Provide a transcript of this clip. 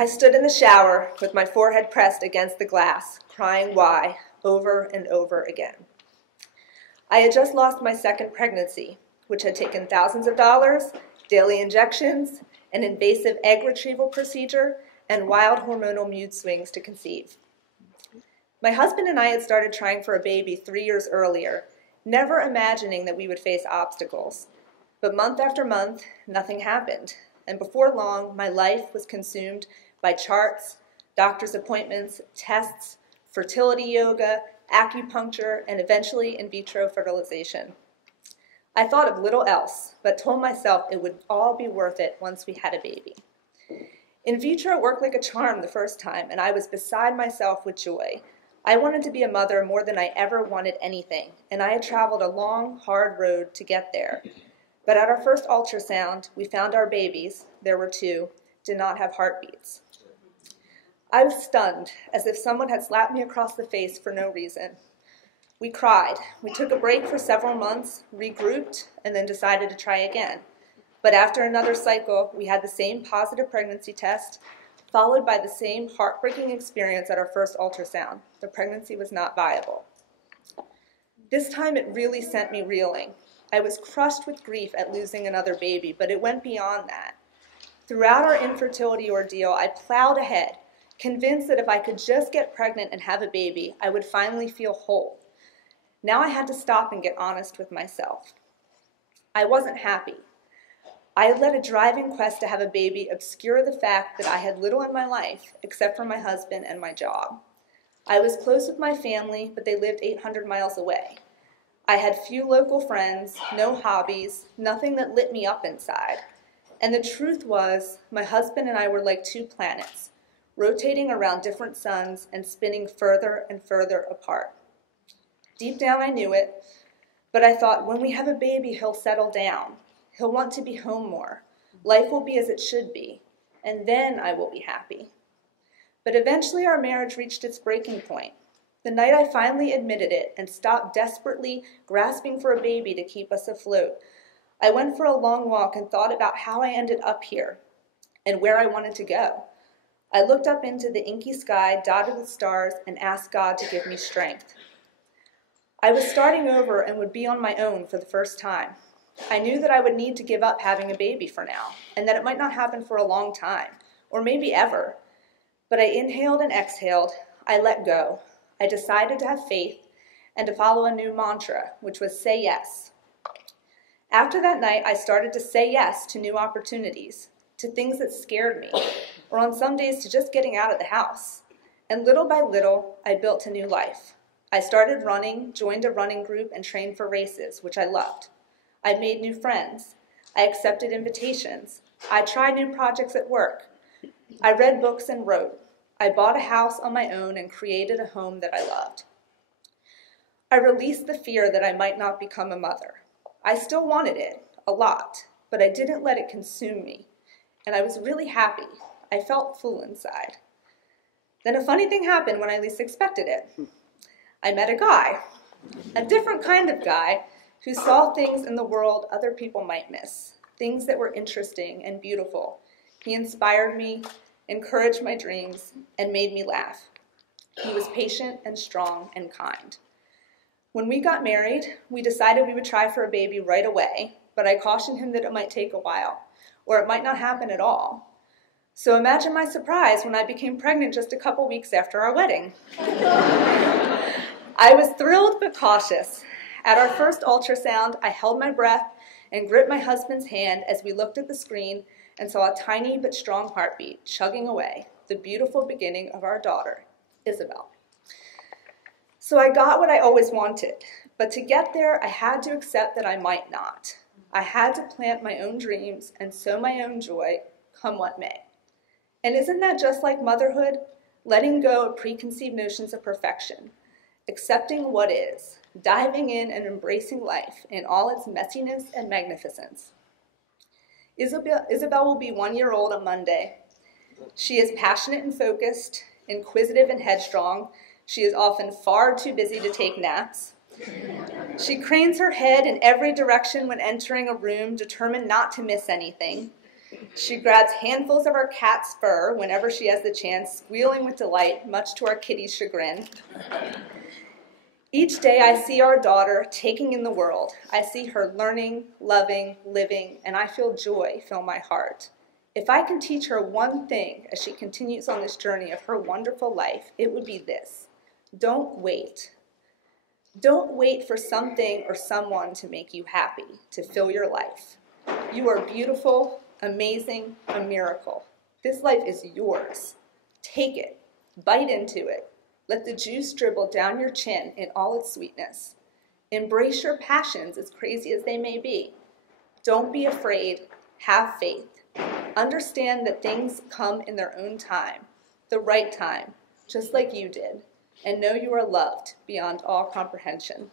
I stood in the shower with my forehead pressed against the glass, crying why over and over again. I had just lost my second pregnancy, which had taken thousands of dollars, daily injections, an invasive egg retrieval procedure, and wild hormonal mood swings to conceive. My husband and I had started trying for a baby 3 years earlier, never imagining that we would face obstacles. But month after month, nothing happened, and before long, my life was consumed by charts, doctor's appointments, tests, fertility yoga, acupuncture, and eventually in vitro fertilization. I thought of little else, but told myself it would all be worth it once we had a baby. In vitro worked like a charm the first time, and I was beside myself with joy. I wanted to be a mother more than I ever wanted anything, and I had traveled a long, hard road to get there. But at our first ultrasound, we found our babies, there were 2, did not have heartbeats. I was stunned, as if someone had slapped me across the face for no reason. We cried. We took a break for several months, regrouped, and then decided to try again. But after another cycle, we had the same positive pregnancy test, followed by the same heartbreaking experience at our first ultrasound. The pregnancy was not viable. This time it really sent me reeling. I was crushed with grief at losing another baby, but it went beyond that. Throughout our infertility ordeal, I plowed ahead, convinced that if I could just get pregnant and have a baby, I would finally feel whole. Now I had to stop and get honest with myself. I wasn't happy. I had let a driving quest to have a baby obscure the fact that I had little in my life except for my husband and my job. I was close with my family, but they lived 800 miles away. I had few local friends, no hobbies, nothing that lit me up inside. And the truth was, my husband and I were like 2 planets, rotating around different suns and spinning further and further apart. Deep down I knew it, but I thought, when we have a baby, he'll settle down. He'll want to be home more. Life will be as it should be, and then I will be happy. But eventually our marriage reached its breaking point. The night I finally admitted it and stopped desperately grasping for a baby to keep us afloat, I went for a long walk and thought about how I ended up here and where I wanted to go. I looked up into the inky sky dotted with stars and asked God to give me strength. I was starting over and would be on my own for the first time. I knew that I would need to give up having a baby for now, and that it might not happen for a long time, or maybe ever. But I inhaled and exhaled. I let go. I decided to have faith and to follow a new mantra, which was say yes. After that night, I started to say yes to new opportunities, to things that scared me, or on some days to just getting out of the house. And little by little, I built a new life. I started running, joined a running group, and trained for races, which I loved. I made new friends. I accepted invitations. I tried new projects at work. I read books and wrote. I bought a house on my own and created a home that I loved. I released the fear that I might not become a mother. I still wanted it, a lot, but I didn't let it consume me. And I was really happy. I felt full inside. Then a funny thing happened when I least expected it. I met a guy, a different kind of guy, who saw things in the world other people might miss, things that were interesting and beautiful. He inspired me, encouraged my dreams, and made me laugh. He was patient and strong and kind. When we got married, we decided we would try for a baby right away, but I cautioned him that it might take a while, or it might not happen at all. So imagine my surprise when I became pregnant just a couple weeks after our wedding. I was thrilled but cautious. At our first ultrasound, I held my breath and gripped my husband's hand as we looked at the screen and saw a tiny but strong heartbeat chugging away, the beautiful beginning of our daughter, Isabel. So I got what I always wanted, but to get there, I had to accept that I might not. I had to plant my own dreams and sow my own joy, come what may. And isn't that just like motherhood? Letting go of preconceived notions of perfection, accepting what is, diving in and embracing life in all its messiness and magnificence. Isabel will be 1 year old on Monday. She is passionate and focused, inquisitive and headstrong. She is often far too busy to take naps. She cranes her head in every direction when entering a room, determined not to miss anything. She grabs handfuls of our cat's fur whenever she has the chance, squealing with delight, much to our kitty's chagrin. Each day I see our daughter taking in the world. I see her learning, loving, living, and I feel joy fill my heart. If I can teach her one thing as she continues on this journey of her wonderful life, it would be this: don't wait. Don't wait for something or someone to make you happy, to fill your life. You are beautiful, amazing, a miracle. This life is yours. Take it. Bite into it. Let the juice dribble down your chin in all its sweetness. Embrace your passions, as crazy as they may be. Don't be afraid. Have faith. Understand that things come in their own time, the right time, just like you did, and know you are loved beyond all comprehension.